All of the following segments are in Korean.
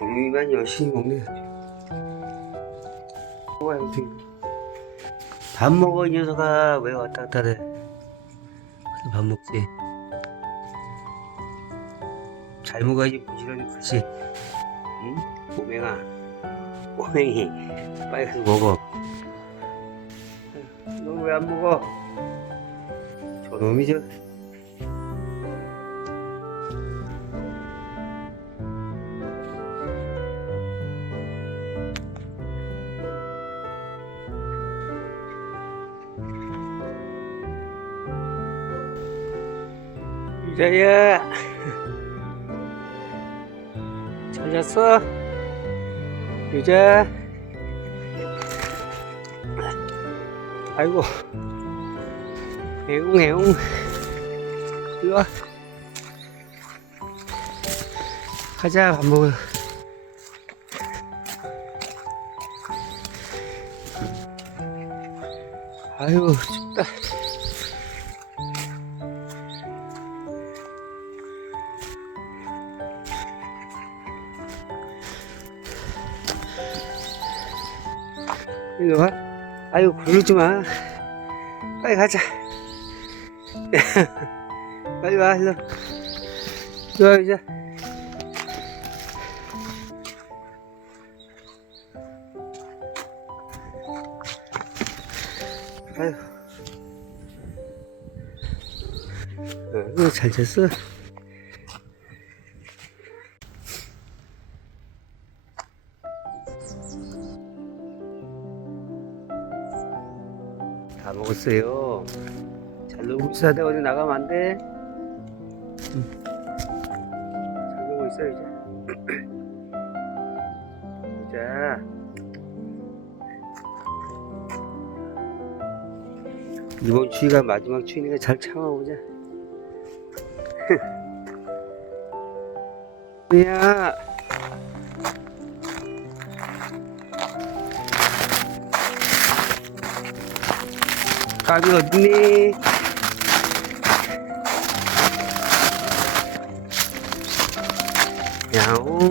구름이만 열심히 먹네. 밥 먹어, 이 녀석아. 왜 왔다 갔다 해. 그래서 밥 먹지. 잘 먹어야지 부지런히 크지. 응? 꼬맹아. 꼬맹이. 빨리 가서 먹어. 너 왜 안 먹어? 저놈이 저. 유자야 잘 잤어? 유자 아이고. 애웅 애웅. 이리와. 가자 밥 먹어 아유 춥다 이리 와. 아유, 그러지 마. 빨리 가자. 빨리 와, 일로. 와, 이제. 아유. 어, 잘 잤어? 다 먹었어요. 잘 놀고 있어야 돼. 어디 나가면 안 돼. 응. 잘 놀고 있어, 이제. 자. 이번 추위가 마지막 추위니까 잘 참아보자. 야. 까비 어딨니? 야옹.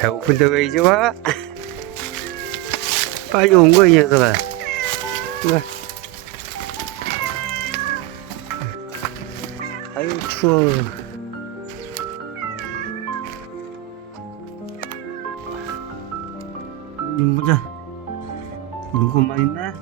배고픈데 왜 이제 와? 빨리 온 거야, 이 녀석아. 와. 아유, 추워. 보자. 눈곱만 있나?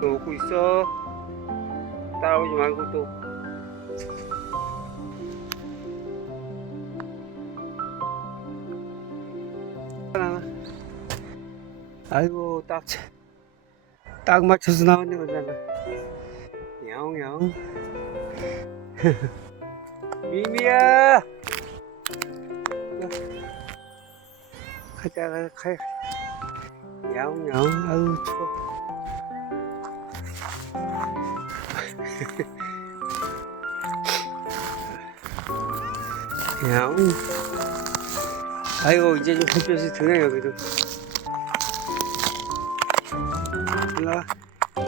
또 먹고 있어. 따라오지 말고 또. 아이고 딱, 차- 딱 맞춰서 나왔네 그잖아. 야옹야옹. 미미야. 가자 가자 가자. 야옹야옹. 아유 추워. 야옹. 아이고 이제 좀 햇볕이 드네 여기도. 일로 와.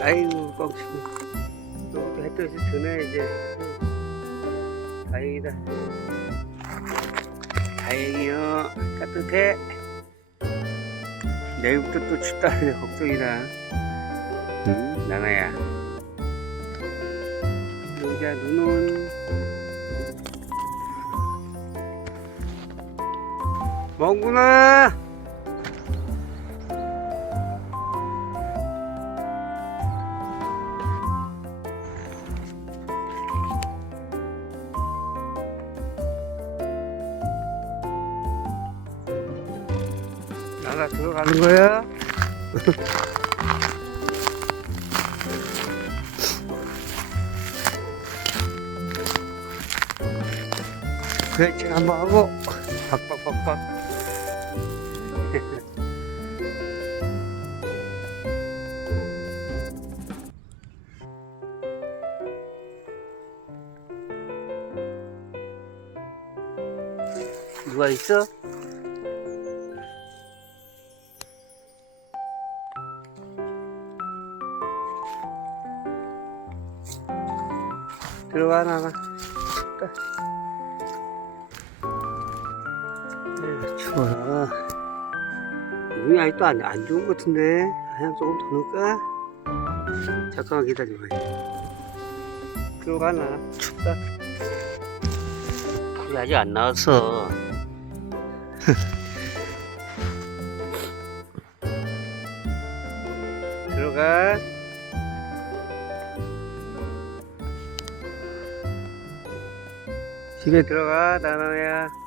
아이고 뻥치고. 여기도 햇볕이 드네 이제. 응. 다행이다. 다행이요. 따뜻해. 내일부터 또 춥다 는데 걱정이다. 응, 나나야. 여기야 눈은 멍구나. 나가 들어가는 거야? 그렇지 한번 하고 박박박박 누가 있어? 들어가 나가 아이고 추워 눈이 아직도 안, 안 좋은 것 같은데. 그냥 조금 더 넣을까? 잠깐만 기다려봐. 들어가 나. 춥다. 불이 아직 안 나왔어 들어가 집에 들어가 나나야